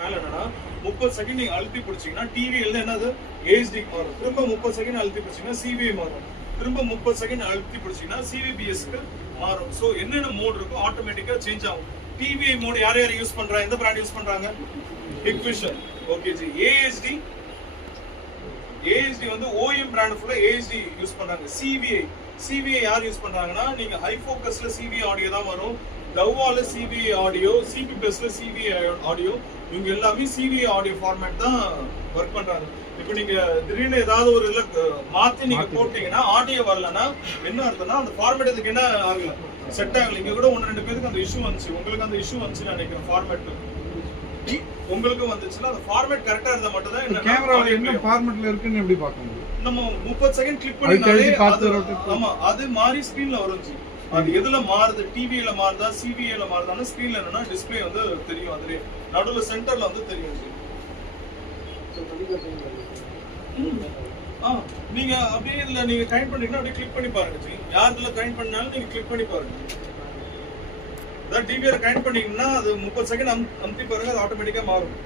வேலை என்னன்னா 30 செகண்ட் நீங்க அழுத்தி பிடிச்சீங்கன்னா டிவில என்னது HD மாறும். திரும்ப 30 செகண்ட் அழுத்தி பிடிச்சீங்கன்னா CVA மாறும். திரும்ப 30 செகண்ட் அழுத்தி பிடிச்சீங்கன்னா CVBSக்கு மாறும். சோ என்னென்ன மோட் இருக்கோ ஆட்டோமேட்டிக்கா சேஞ்ச் ஆகும். டிவிஐ மோட் யார் யார் யூஸ் பண்றாங்க, எந்த பிராண்ட் யூஸ் பண்றாங்க? ஹிக்விஷன். Okay G. ASD வந்து OEM பிராண்ட் ஃபுல்லா ASD யூஸ் பண்றாங்க. CVA யார் யூஸ் பண்றாங்கன்னா நீங்க ஹை ஃபோக்கஸ்ல CVA ஆடியோ தான் வரும். டவ்வால CVA audio, CP பிளஸ்ல CVA audio, இவங்க எல்லாமே CVA ஆடியோ ஃபார்மேட் தான் ஒர்க் பண்றாங்க. இப்போ நீங்க திடீர்னு ஏதாவது ஒரு இல்ல மாத்தி நீங்க போட்டீங்கன்னா ஆடியோ வரலன்னா என்ன அர்த்தம்னா அந்த ஃபார்மேட் இதுக்கு என்ன ஆகல, செட் ஆகல. இங்க கூட 1-2 பேருக்கு அந்த இஷ்யூ வந்துச்சு. உங்களுக்கு அந்த இஷ்யூ வந்துச்சுன்னு நினைக்கிறேன். ஃபார்மேட் உங்களுக்கு வந்துச்சுன்னா அந்த ஃபார்மேட் கரெக்டா இருந்தா மட்டும் தான் என்ன கேமரால என்ன ஃபார்மேட்ல இருக்குன்னு எப்படி பார்க்க முடியும்? நம்ம 30 செகண்ட் கிளிக் பண்ணினாலே ஆமா அது மாறி ஸ்கிரீன்ல வரும்ஜி. அது எதுல மாறுது, டிவில மாறுதா CVAல மாறுதான்னு ஸ்கிரீன்ல என்னன்னா டிஸ்ப்ளே வந்து தெரியும். அதுல நடுவுல சென்டர்ல வந்து தெரியும் ஜி. நீங்க அப்படியே இதுல நீங்க கனெக்ட் பண்ணீங்கன்னா அப்படியே கிளிக் பண்ணி பாருங்க ஜி. யாருல கனெக்ட் பண்ணாலும் நீங்க கிளிக் பண்ணி பாருங்க. அதான் டிவில கனெக்ட் பண்ணீங்கன்னா அது 30 செகண்ட் அமுத்தி பாருங்க, அது ஆட்டோமேட்டிக்கா மாறும்.